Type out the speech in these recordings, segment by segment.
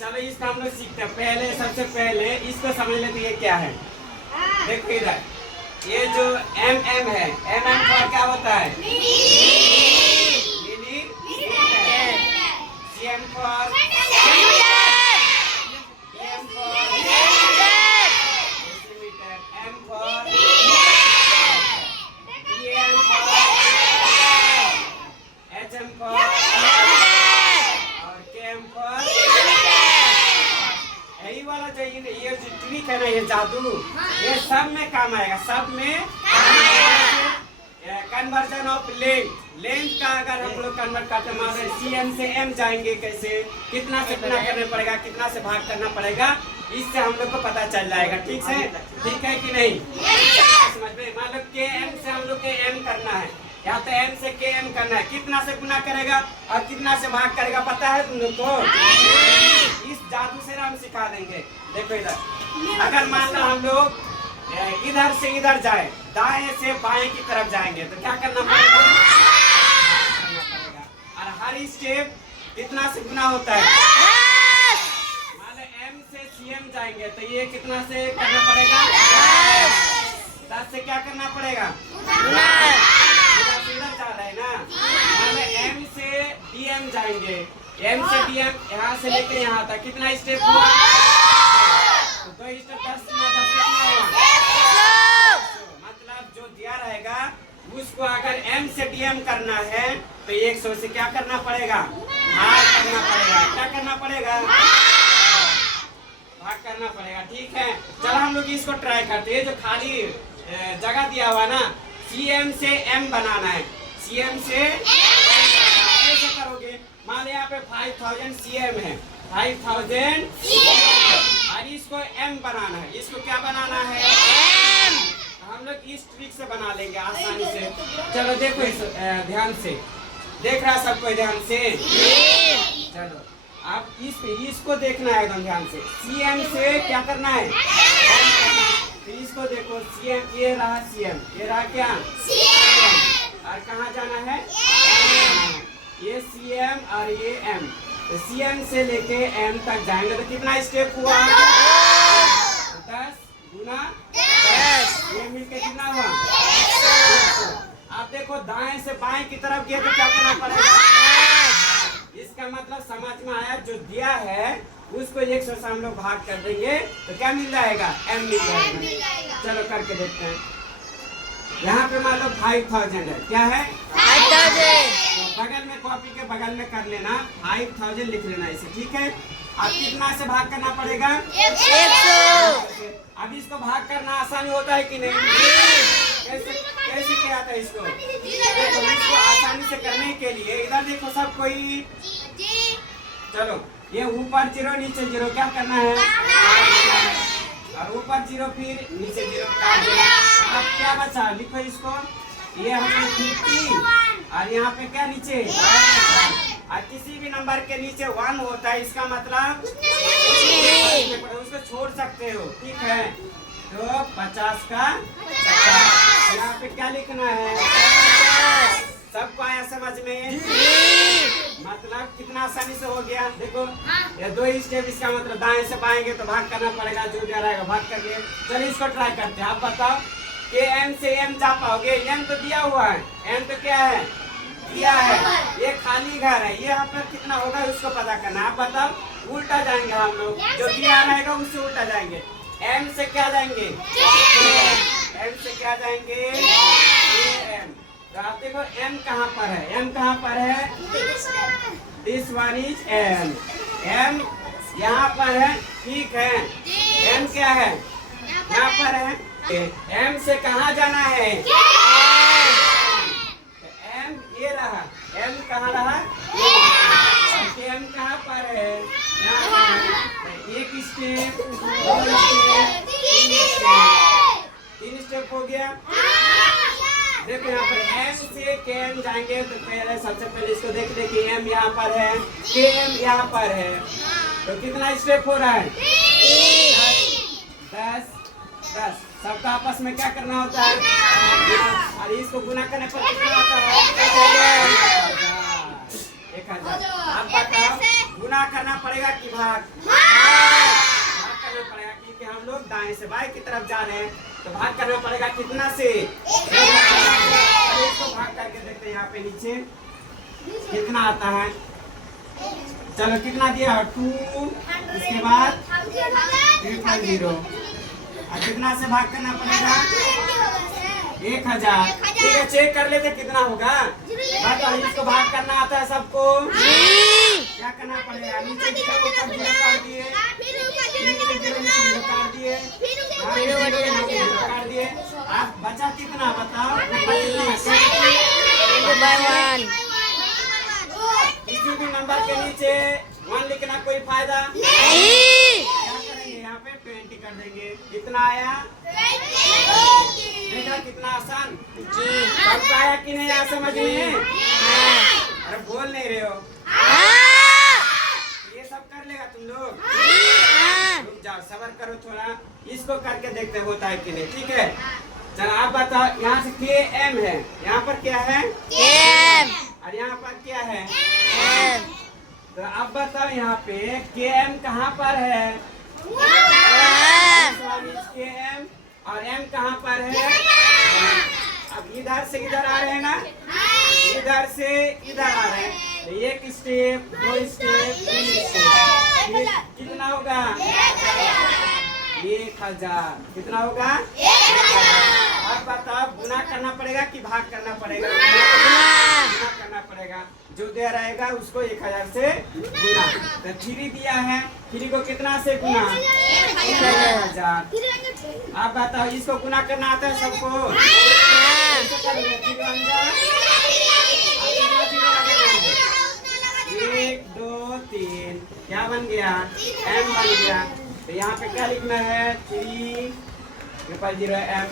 चलो इसका हम लोग सीखते हैं। पहले सबसे पहले इसको समझ लेते ये क्या है। देखो इधर ये जो एम एम है, एम एम फॉर क्या होता है? सी एम फॉर ये जो ट्रिक है ना, ये जादू, ये सब में काम आएगा, सब में कन्वर्जन ऑफ लेंथ का अगर हम लोग कन्वर्ट करते हैं, मान सी एम से एम जाएंगे कैसे, कितना से गुना करना पड़ेगा, कितना से भाग करना पड़ेगा, इससे हम लोग को पता चल जाएगा। ठीक है, ठीक है कि नहीं? समझ में? मान लो के एम से हम लोग के एम करना है, या तो एम से के एम करना है, कितना से गुना करेगा और कितना से भाग करेगा पता है तुम लोग को? इस जादू से हम सिखा देंगे। देखो इधर अगर मान लो हम लोग इधर से इधर जाए, दाएं से बाएं की तरफ जाएंगे तो क्या करना पड़ेगा? और हर स्टेप कितना से गुना होता है? मान लो एम से सीएम जाएंगे तो ये कितना से करना पड़ेगा? 10 से क्या करना पड़ेगा? इधर जा रहा है ना। मान लो एम से डीएम जाएंगे, एम से डीएम यहाँ से लेके यहाँ तक कितना स्टेप हुआ? तो 2 स्टेप 10 में 10 कितना हुआ? मतलब जो दिया रहेगा उसको अगर एम से डीएम करना है तो 100 से क्या करना पड़ेगा? भाग करना पड़ेगा। क्या करना पड़ेगा? भाग करना पड़ेगा। ठीक है, चलो हम लोग इसको ट्राई करते हैं। जो खाली जगह दिया हुआ ना, सीएम से एम बनाना है, सीएम से ऐसे करोगे। मान लो यहाँ पे 5000 सीएम है, 5000 और इसको एम बनाना है, इसको क्या बनाना है? एम। हम लोग इस ट्रिक से बना लेंगे आसानी से। चलो देखो इस ध्यान से, देख रहा सबको ध्यान से? चलो आप इसको देखना है एकदम ध्यान से। सीएम से क्या करना है? तो इसको देखो, सीएम ये रहा, सीएम ये रहा क्या? सीएम। और कहाँ जाना है? ये सीएम और ये एम। तो सीएम से लेके एम तक जाएंगे तो कितना स्टेप हुआ? 10 गुना 10। ये मिलके कितना हुआ? 100। आप देखो दाएं से बाएं की तरफ गए तो क्या करना पड़ेगा? इसका मतलब समझ में आया? जो दिया है उसको 100 से हम लोग भाग कर देंगे तो क्या मिल जाएगा? एम मिल जाएगा। चलो करके देखते हैं। यहाँ पे मान लो 5000 है, क्या है? 5000। तो बगल में कॉपी के बगल में कर लेना, 5000 लिख लेना इसे। ठीक है, अब कितना से भाग करना पड़ेगा? 100। अब इसको भाग करना आसानी होता है कि नहीं? कैसे कैसे किया था इसको? देखो इसको आसानी से करने के लिए इधर देखो सब कोई। चलो ये ऊपर 0 नीचे 0 क्या करना है? और ऊपर 0 फिर नीचे 0 काट देना। अब क्या बचा? लिखो इसको। ये हमें 50 और यहाँ पे क्या नीचे? और किसी भी नंबर के नीचे 1 होता है, इसका मतलब उसको छोड़ सकते हो। ठीक है, तो 50 का 50। यहाँ पे क्या लिखना है? सबको आया समझ में? मतलब कितना आसानी से हो गया। देखो ये 2 स्टेप, इसका मतलब दाएं से बाएंगे तो भाग करना पड़ेगा, जो दिया रहेगा भाग कर लिए। चलिए इसको ट्राई करते हैं। आप बताओ कि एम से एम जा पाओगे? एम तो दिया हुआ है, एम तो क्या है? दिया है। ये खाली घर है, ये यहाँ पर कितना होगा उसको पता करना। आप बताओ, उल्टा जाएंगे हम लोग, जो दिया रहेगा उससे उल्टा जाएंगे। एम से क्या जाएंगे? एम से क्या जाएंगे? एम। तो आप देखो एम कहाँ पर है? एम कहाँ पर है? This one is M. M यहाँ पर है। ठीक है, एम क्या है? यहाँ पर है। एम से कहाँ जाना है? एम ये रहा, एम कहाँ रहा? एम कहाँ पर है? यहाँ पर। एक स्टेप, 2 स्टेप, 3 स्टेप हो गया। देखो यहाँ पर एम से के एम जाएंगे तो पहले सबसे पहले इसको देख ले कि एम यहाँ पर है, के एम यहाँ पर है, तो कितना स्टेप हो रहा है? 10 10। सबका आपस में क्या करना होता है? और इसको गुना करने पर कितना होता है? 1000। अब बताओ गुना करना पड़ेगा कि भाग? भाग करना पड़ेगा क्योंकि हम लोग दाएं से बाएं की तरफ जा रहे हैं, तो भाग करना पड़ेगा कितना से? 1000। इसको भाग करके देखते हैं यहाँ पे नीचे कितना आता है। चलो कितना दिया? 2। उसके बाद 350 और कितना से भाग करना पड़ेगा? 1000। ठीक है, चेक कर लेते कितना होगा। बताओ इसको भाग करना आता है सबको? क्या करना पड़ेगा? नीचे जीरो ऊपर जीरो काट दिए, नीचे जीरो काट दिए, काट दिए। आप बचा कितना बताओ? किसी भी नंबर के नीचे 1 लिखना कोई फायदा नहीं। क्या करेंगे यहाँ पे 20 कर देंगे। कितना आया? देखा कितना आसान जी। सब आया कि नहीं आया समझ में? अरे बोल नहीं रहे हो। ये सब कर लेगा तुम लोग? रुक जाओ, सबर करो थोड़ा, इसको करके देखते होता है कि नहीं। ठीक है, चलो आप बताओ। यहाँ से KM है, यहाँ पर क्या है? KM। और यहाँ पर क्या है? M। तो अब बताओ यहाँ पे KM कहाँ पर है? KM और M कहाँ पर है? अब इधर से इधर आ रहे हैं ना, इधर से इधर आ रहे हैं, तो 1 स्टेप 2 स्टेप 3 स्टेप। कितना होगा? 1000। कितना होगा? 1000। अब बताओ गुना करना पड़ेगा कि भाग करना पड़ेगा? गुना करना पड़ेगा। जो दे रहेगा उसको 1000 से गुना। तो 3 दिया है, 3 को कितना से गुना? 1000। अब बताओ इसको गुना करना आता है सबको? 1 2 3 क्या बन गया? M बन गया। तो यहाँ पे क्या लिखना है? 300 M।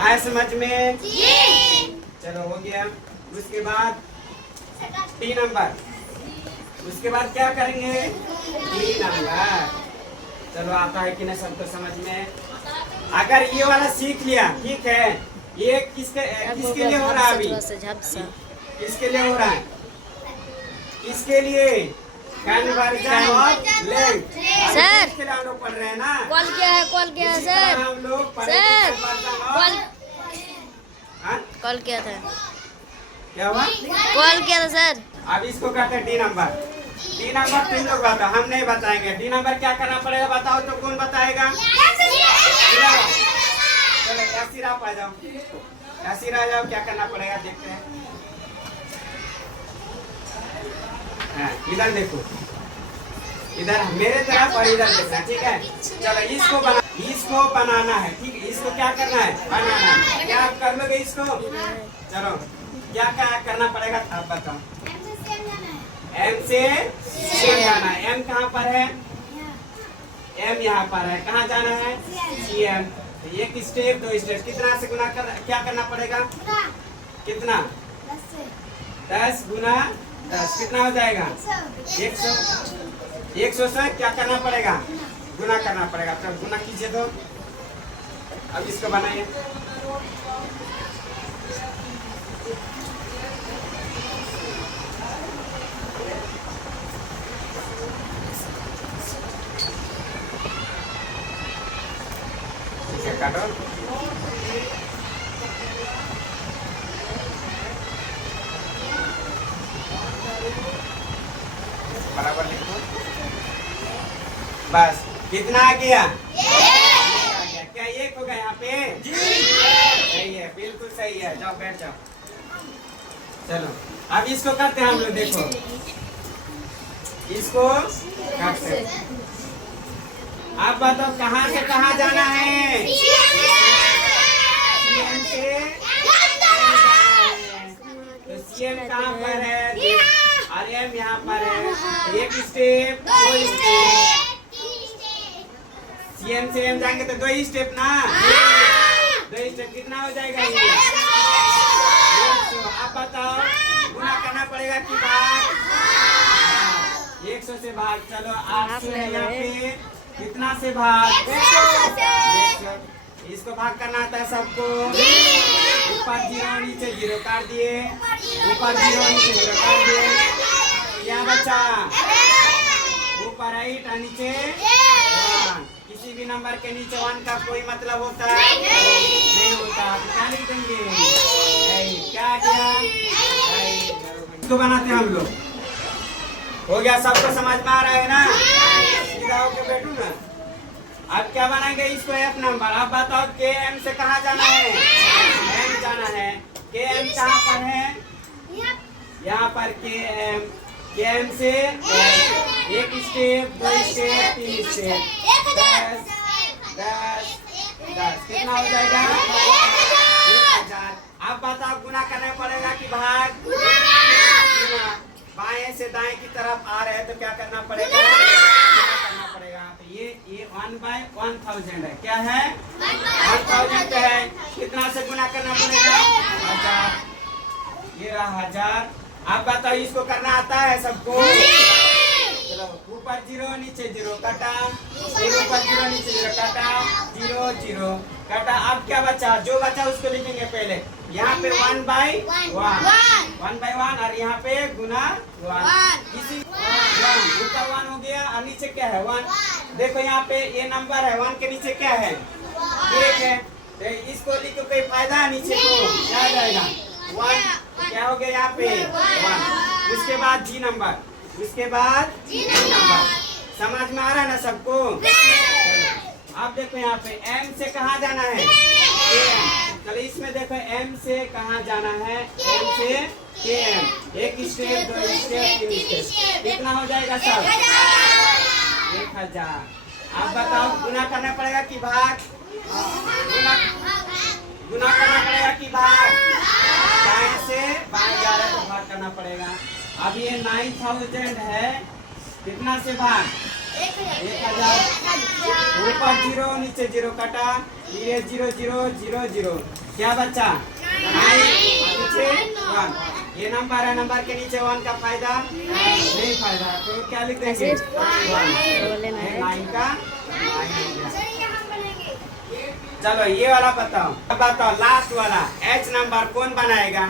आया समझ में? चलो हो गया। उसके बाद 3 नंबर। उसके बाद क्या करेंगे? 3 नंबर। चलो आता है कि नहीं सबको समझ में? अगर ये वाला सीख लिया, ठीक है, ये किसके लिए हो रहा है? अभी किसके लिए हो रहा है? इसके लिए कन्वर्जन और लेंथ। सर इसके लिए हम लोग पढ़ रहे हैं ना। कॉल क्या है? कॉल क्या है सर? हम लोग सर कॉल क्या था? क्या हुआ? कॉल क्या था सर? अब इसको कहते हैं D नंबर। D नंबर तुम लोग बताओ, हम नहीं बताएंगे। D नंबर क्या करना पड़ेगा बताओ तो? कौन बताएगा? चलो ऐसी राह आ जाओ, ऐसी राह जाओ। क्या करना पड़ेगा देखते हैं। इधर देखो, इधर मेरे तरफ और इधर देखना, ठीक है। चलो इसको बनाना है, ठीक है। इसको क्या करना है? बनाना है। क्या आप कर लोगे इसको? चलो क्या क्या करना पड़ेगा आप बताओ। M से CM जाना है। M कहाँ पर है? M यहाँ पर है। कहाँ जाना है? CM। 1 step 2 step. कितना से गुना क्या करना पड़ेगा? कितना? 10 गुना 10 कितना हो जाएगा? 100 से क्या करना पड़ेगा? गुना करना पड़ेगा। तो गुना कीजिए तो। अब इसको बनाइए। इसे काटो। बराबर लिखो। बस कितना आ गया? क्या 1 होगा यहाँ पे? सही है, बिल्कुल सही है। जाओ बैठ जाओ। चलो अब इसको करते हैं हम लोग। देखो इसको करते हैं। आप बताओ कहाँ से कहाँ जाना है? CM से। तो CM कहाँ पर है? और M यहाँ पर है। 1 स्टेप 2 स्टेप। CM से M जाएंगे तो 2 स्टेप ना। 2 स्टेप कितना हो जाएगा ये? 100। अब बताओ गुना करना पड़ेगा कि भाग? 100 से भाग। चलो 800 है यहाँ पे। कितना से भाग? 100। इसको भाग करना आता है सबको? ऊपर 0 नीचे 0 काट दिए, ऊपर 0 नीचे 0 काट दिए। क्या बचा? ऊपर 8 और नीचे 1। किसी भी नंबर के नीचे 1 का कोई मतलब होता है? नहीं होता। तो क्या लिख देंगे? 8। क्या किया? 8 तो बनाते हैं हम लोग। हो गया, सबको समझ में आ रहा है ना? सीधा होके बैठू ना। अब क्या बनाएंगे इसको? F number. अब बताओ KM से कहाँ जाना है? M जाना है। KM कहाँ पर है? यहाँ पर KM से 1 स्टेप, 2 स्टेप, 3 स्टेप, 10। कितना हो जाएगा? 1000। अब बताओ गुना करना पड़ेगा कि भाग? गुना। बाएं से दाएं की तरफ आ रहे हैं तो क्या करना पड़ेगा? गुना करना पड़ेगा। तो ये 1/1000 है। क्या है? 1000 है। कितना से गुना करना पड़ेगा? 1000। ये रहा 1000। अब बताओ इसको करना आता है सबको? चलो, ऊपर 0 नीचे 0 काटा, फिर ऊपर 0 नीचे 0 काटा, 0 0 काटा। अब क्या बचा? जो बचा उसको लिखेंगे पहले। यहाँ पे 1/1 और यहाँ पे गुना 1। इसी 1 ऊपर 1 हो गया और नीचे क्या है? 1। देखो यहाँ पे ये नंबर है, 1 के नीचे क्या है? 1 है। तो इसको लिख के कोई फायदा है? नीचे को क्या आ जाएगा? 1। क्या हो गया यहाँ पे? 1। उसके बाद G नंबर, उसके बाद G नंबर। समझ में आ रहा है ना सबको? अब देखो यहाँ पे M से कहाँ जाना है? चलो इसमें देखो M से कहाँ जाना है? M से KM। 1 step, 2 step, 3 step. कितना हो जाएगा सब? 1000। अब बताओ गुना करना पड़ेगा कि भाग? गुना करना पड़ेगा कि भाग? दाएं से बाएं जा रहा है तो भाग करना पड़ेगा। अब ये 9000 है, कितना से भाग? 1000। ऊपर 0 नीचे 0 काटा, ये 0 0 0 0। क्या बचा? 9 नीचे 1। ये नंबर है, नंबर के नीचे 1 का फायदा नहीं फायदा, तो क्या लिख देंगे? 9 का 9। चलो ये वाला बताओ। अब बताओ लास्ट वाला H नंबर कौन बनाएगा?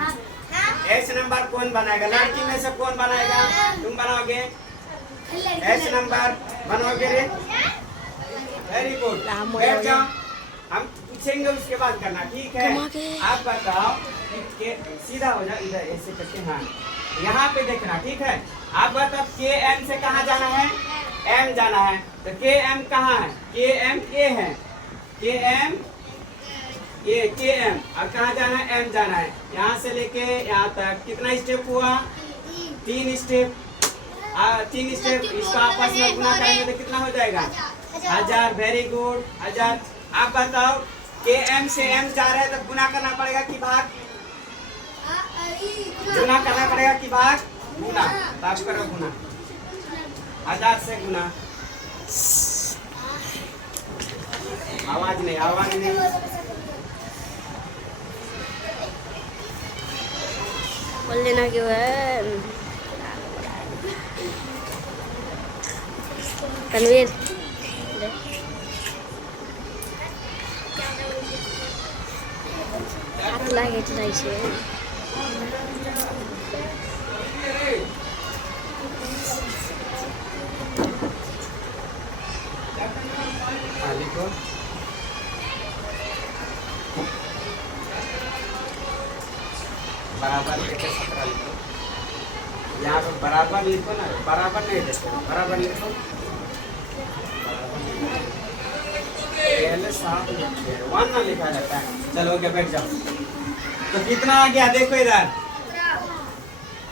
H नंबर कौन बनाएगा? लड़की में से कौन बनाएगा? तुम बनाओगे? H नंबर बनोगे रे? Very good. बैठ जाओ, हम पूछेंगे उसके बाद करना, ठीक है? आप बताओ कि सीधा हो जाओ, इधर ऐसे करके। हाँ, यहाँ पे देखना, ठीक है? आप बताओ KM से कहाँ जाना है? M जाना है। तो KM कहाँ है? KM A है। KM अब कहाँ जाना है? M जाना है। यहाँ से लेके यहाँ तक कितना स्टेप हुआ? 3 स्टेप। 3 स्टेप। इसको आपस में गुना करेंगे तो कितना हो जाएगा? 1000। Very good, 1000। आप बताओ KM से M जा रहे हैं तो गुना करना पड़ेगा कि भाग? गुना करना पड़ेगा कि भाग? गुना। तो आप करो गुना। 1000 से गुना। आवाज नहीं। बोल देना क्यों है? तनवीर हाथ लागे चलाई से लिखो। बराबर लेके 17 लिखो। यहाँ पे बराबर लिखो ना, बराबर नहीं देते, बराबर लिखो। पहले 7 लिखते हैं, 1 ना लिखा जाता है। चलो ओके, बैठ जाओ। तो कितना आ गया? देखो इधर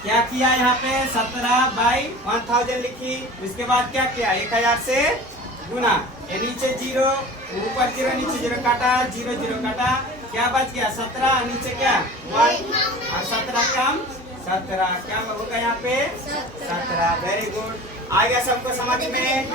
क्या किया? यहाँ पे 17/1000 लिखी। उसके बाद क्या किया? 1000 से गुना। ये नीचे 0, ऊपर 0 नीचे 0 काटा, 0 0 काटा। क्या बच गया? 17। नीचे क्या? 1 और 17 कम 17। क्या होगा यहाँ पे? 17। Very good. आ गया सबको समझ में?